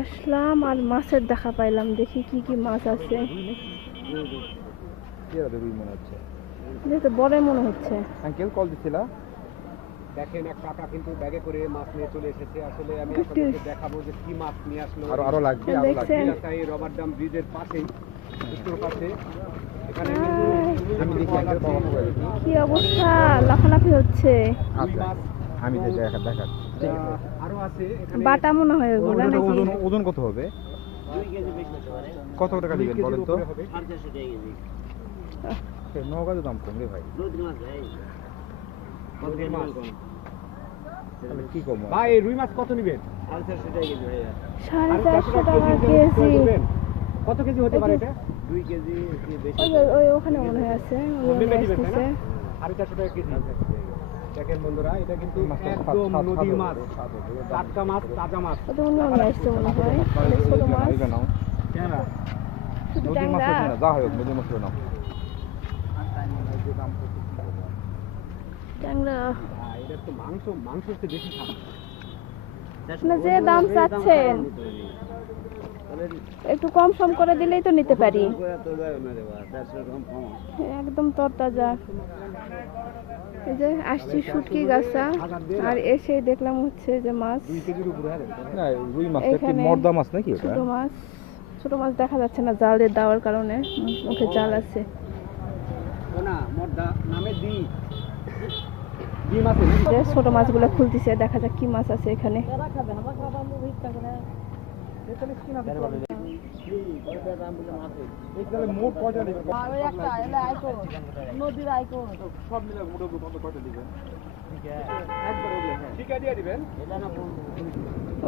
আসলাম আর মাছের দেখা পাইলাম, দেখি কি কি মাছ আছে। যেহেতু বড় মনে হচ্ছে। আঙ্কেল কল দিছিল, দেখেন এক কাকা কিন্তু ব্যাগে করে মাছ নিয়ে চলে এসেছে। আসলে আমি আপনাদেরকে দেখাবো যে কি মাছ নিয়ে আসলো। আরো লাগবে, আরো লাগবে। এই রবার ডাম ব্রিজের পাশেই, উত্তর পাশে। এখানে আমি দেখি আঙ্কেল পাওয়া যায় কি অবস্থা, লাফালাফি হচ্ছে। আমি দেখাচ্ছি। আরো আছে এখানে বাটা মনে হয় ওগুলো নাকি? ওজন কত হবে? 2 কেজি বেশি হতে পারে। কত টাকা দিবেন বলেন তো? 450 টাকা কেজি। নওগাঁর দাম কম রে ভাই। রুই মাছ ভাই। কত মাছ? কি কম ভাই? রুই মাছ কত নেবেন? 450 টাকা কেজি ভাই। 450 টাকা কেজি। কত কেজি হতে পারে এটা? 2 কেজি বেশি। ওই ওখানে মনে হয় আছে, ওখানে আসছে। 450 টাকা কেজি। দেখেন বন্ধুরা, এটা কিন্তু একদম নদীর মাছ, টাটকা মাছ, তাজা মাছ। ওটা অন্য আসছে মনে হয়, ছোট মাছ। শুধু ট্যাংরা। যা হয় নদীর মাছ নাও। ট্যাংরা। এটা তো মাংস হচ্ছে বেশি খারাপ। না, যে দাম চাচ্ছেন একটু কম সম করে দিলেই তো নিতে পারি। একদম তরতাজা। এই যে আসছি শুটকি গাছা, আর এসে দেখলাম হচ্ছে যে মাছ। এখানে ছোট মাছ দেখা যাচ্ছে না, জালের দেওয়ার কারণে। মুখে জাল আছে। ছোট মাছগুলো খুলতেছে, দেখা যাক কি মাছ আছে এখানে।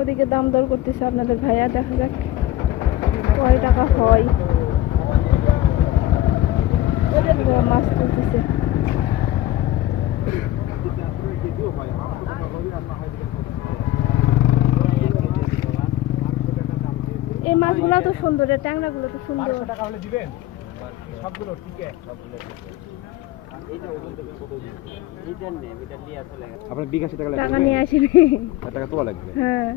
ওদিকে দাম দর করতেছে আপনাদের ভাইয়া, দেখা যাক কয় টাকা হয়। মাছ তুলতেছে। এই মাছগুলো তো সুন্দর, ট্যাংরা গুলো তো সুন্দর। টাকা নিয়ে আসিনি। হ্যাঁ,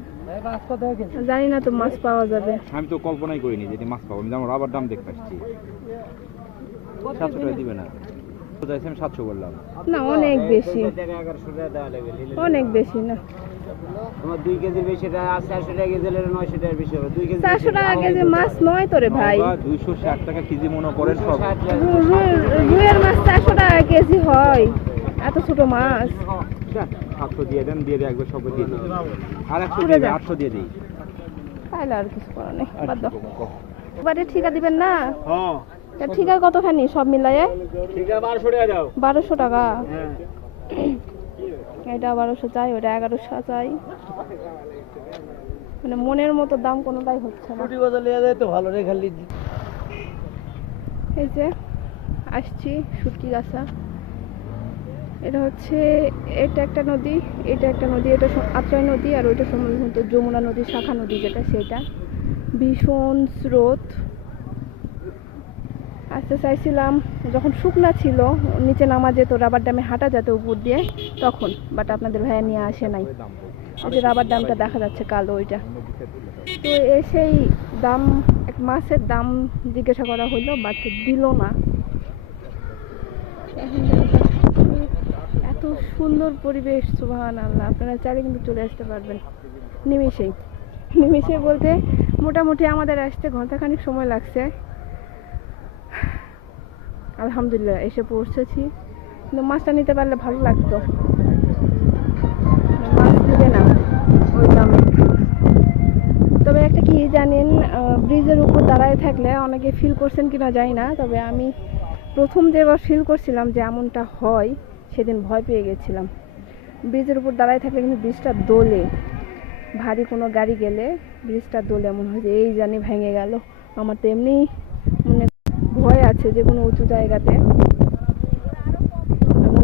জানি না তো মাছ পাওয়া যাবে। আমি তো কল্পনাই করিনি যে মাছ পাবো। আমি আবার দাম দেখতে পাচ্ছি 700 টাকা দিবে না। আমি 700 বললাম না, অনেক বেশি, অনেক বেশি না। তোমার 2 কেজি বেশি, 400 টাকা কেজি, 900 টাকা বেশি হবে। 2 কেজি 400 টাকা কেজি মাছ নয় তো রে ভাই। 260 টাকা কেজি মনে করেন সব। রুইয়ের মাছ 400 টাকা কেজি হয়, এত ছোট মাছ। 700 দিয়ে দেন, দিয়ে একবার সব দিয়ে দিই। আর 100 দিয়ে 800 দিয়ে দিই। তাহলে আর কিছু করার নেই, বাদ দাও। এবারে ঠিকা দিবেন না? হ্যাঁ, ঠিকা কতখানি সব মিলায়ে? ঠিকা 1200 টাকা দাও। 1200 টাকা? হ্যাঁ, এটা 1200 চাই, ওটা 1100 চাই। মানে মনের মতো দাম কোনোটাই হচ্ছে না। এই যে আসছি শুটকি গাছা। এটা হচ্ছে, এটা একটা নদী, এটা একটা নদী, এটা আত্রাই নদী, আর ওইটা সম্ভবত যমুনা নদী, শাখা নদী যেটা, সেটা ভীষণ স্রোত। আসতে চাইছিলাম যখন শুকনা ছিল, নিচে নামা যেত, রাবার ড্যামে হাঁটা যেত উপর দিয়ে, তখন। বাট আপনাদের ভাইয়া নিয়ে আসে নাই। ওই যে রাবার ড্যামটা দেখা যাচ্ছে কালো, ওইটা। তো এসেই দাম, এক মাছের দাম জিজ্ঞাসা করা হলো, বাট দিল না। এত সুন্দর পরিবেশ, সুবহানাল্লাহ। আপনারা চাইলে কিন্তু চলে আসতে পারবেন নিমেষেই। নিমেষে বলতে মোটামুটি আমাদের আসতে ঘন্টাখানিক সময় লাগছে। আলহামদুলিল্লাহ এসে পৌঁছেছি, কিন্তু মাছটা নিতে পারলে ভালো লাগতো। মাছ দিবে না ওই দামে। তবে একটা কি জানেন, ব্রিজের উপর দাঁড়ায় থাকলে অনেকে ফিল করছেন কিনা জানি না, তবে আমি প্রথম যেবার ফিল করছিলাম যে এমনটা হয়, সেদিন ভয় পেয়ে গেছিলাম। ব্রিজের উপর দাঁড়ায় থাকলে কিন্তু ব্রিজটা দোলে, ভারী কোনো গাড়ি গেলে ব্রিজটা দোলে, মনে হয় যে এই জানি ভেঙে গেল। আমার তো এমনি মানে ভয় আছে যে কোনো উঁচু জায়গাতে, আমি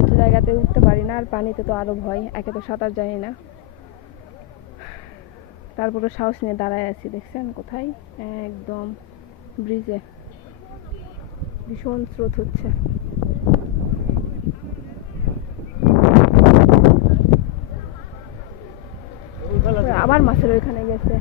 উঁচু জায়গাতে উঠতে পারি না, আর পানিতে তো আরো ভয়, একে তো সাঁতার জানি না। তারপরে সাহস নিয়ে দাঁড়ায় আছি। দেখছেন কোথায়? একদম ব্রিজে ভীষণ স্রোত হচ্ছে। আবার মাছের ওইখানে গেছে।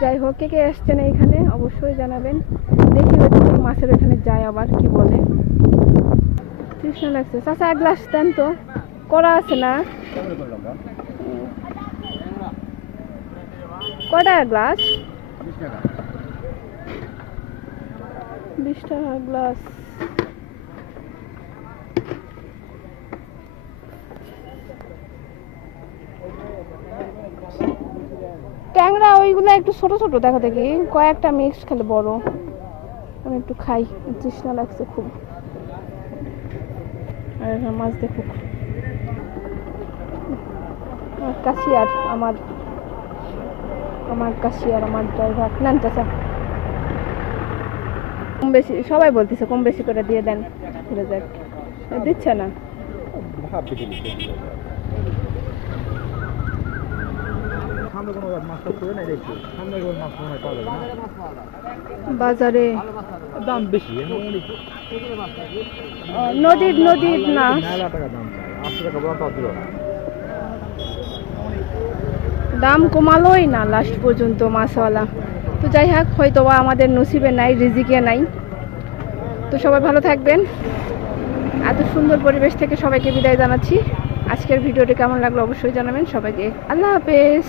যাই হোক, কে কে এসছেন এখানে অবশ্যই জানাবেন। দেখি হচ্ছে মাছের এখানে যায় আবার কি বলে। তৃষ্ণা লাগছে। চাচা এক গ্লাস দেন তো, করা আছে না? কয়টা গ্লাস? 20 টাকা গ্লাস। ট্যাংরা ওইগুলো একটু ছোট ছোট দেখা দেখি, কয়েকটা মিক্স খালি বড়। আমি একটু খাই, তৃষ্ণা লাগছে খুব। আর এখানে মাছ দেখুক। কাশিয়ার আমার কাশিয়ার আমার ড্রাইভার। নেন চাচা, কম বেশি সবাই বলতেছে কম বেশি করে দিয়ে দেন। দিচ্ছে না। বাজারে দাম বেশি, নদীর না, দাম কমালোই না লাস্ট পর্যন্ত মাছওয়ালা। তো যাই হোক, হয়তো বা আমাদের নসিবে নাই, রিজিকে নাই। তো সবাই ভালো থাকবেন। এত সুন্দর পরিবেশ থেকে সবাইকে বিদায় জানাচ্ছি। আজকের ভিডিওটি কেমন লাগলো অবশ্যই জানাবেন। সবাইকে আল্লাহ হাফেজ।